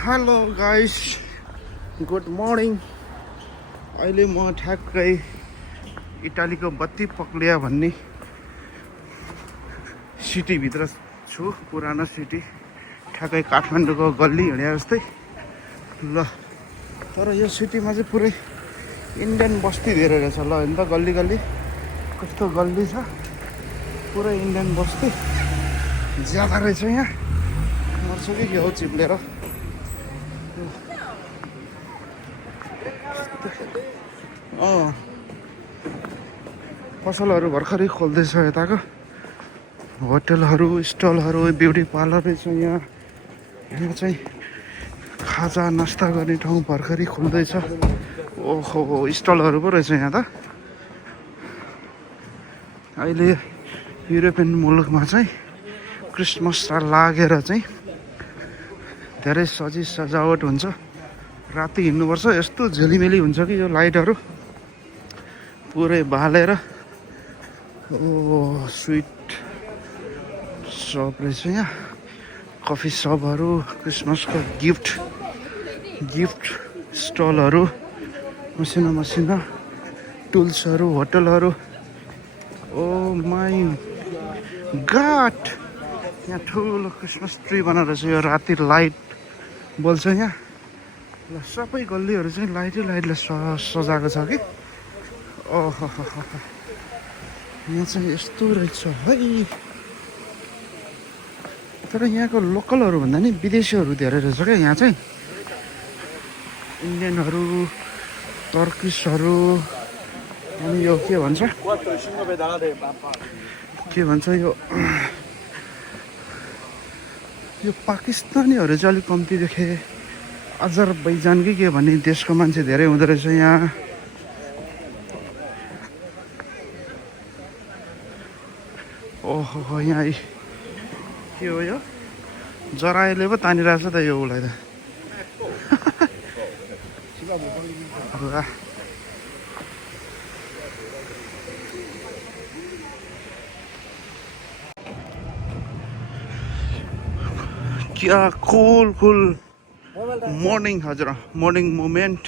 Hello guys, good morning. अहिले म ठ्याक्कै इटालीको बत्ती पक्लिया भन्ने सिटीभित्र छु। पुरानो सिटी, ठ्याक्कै काठमाडौँको गल्ली हिँडे जस्तै ल। तर यो सिटीमा चाहिँ पुरै इन्डियन बस्ती धेरै रहेछ। ल हेर्नु त, गल्ली गल्ली कस्तो गल्ली छ, पुरै इन्डियन बस्ती ज्यादा रहेछ यहाँ। मर्छु कि यो चिप्लेर। पसलहरू भर्खरै खोल्दैछ यताको। होटलहरू, स्टलहरू, ब्युटी पार्लर रहेछ यहाँ। यहाँ चाहिँ खाजा नास्ता गर्ने ठाउँ भर्खरै खोल्दैछ। ओहो, स्टलहरू पो रहेछ यहाँ त। अहिले युरोपियन मुलुकमा चाहिँ क्रिसमस लागेर चाहिँ धेरै सजावट हुन्छ। राति हिँड्नुपर्छ, यस्तो झिलिमिली हुन्छ कि यो लाइटहरू पुरै बालेर। ओ स्विट सप रहेछ यहाँ, कफी सपहरू, क्रिसमसको गिफ्ट स्टलहरू, मसिना टुल्सहरू, होटलहरू। ओ माई गॉड, यहाँ ठुलो क्रिसमस ट्री बनाएर छ। यो राति लाइट बल्छ यहाँ। ल सबै गल्लीहरू चाहिँ लाइटले सजाएको छ कि। ओहो, यहाँ चाहिँ यस्तो रहेछ है। तर यहाँको लोकलहरू भन्दा नि विदेशीहरू धेरै रहेछ क्या यहाँ चाहिँ। इन्डियनहरू, टर्किसहरू, अनि यो के भन्छ यो पाकिस्तानीहरू चाहिँ अलिक कम्ती देखे। अजरबैजान कि के भन्ने देशको मान्छे धेरै हुँदो रहेछ यहाँ। ओहो, यहाँ के हो यो? जरायोले पो तानिरहेको छ त यो उसलाई त। क्या कुल मर्निङ हजुर, मर्निङ मोमेन्ट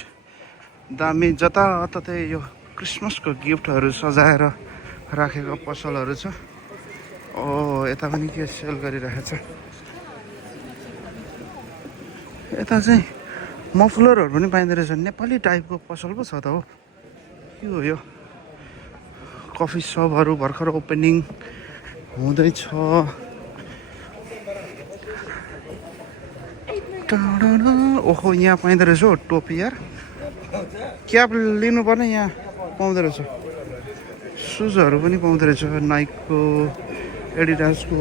दामी। जताततै यो क्रिसमसको गिफ्टहरू सजाएर राखेको पसलहरू छ। ओ यता पनि के सेल गरिरहेको छ। यता चाहिँ मफलरहरू पनि पाइँदो रहेछ। नेपाली टाइपको पसल पो छ त हो। के हो यो? कफी सपहरू भर्खर ओपनिङ हुँदैछ। ओहो, यहाँ पाइँदो रहेछ हो टोपी यार। क्याप लिनुपर्ने यहाँ पाउँदो रहेछ। सुजहरू पनि पाउँदो रहेछ, नाइकको, एडिडासको।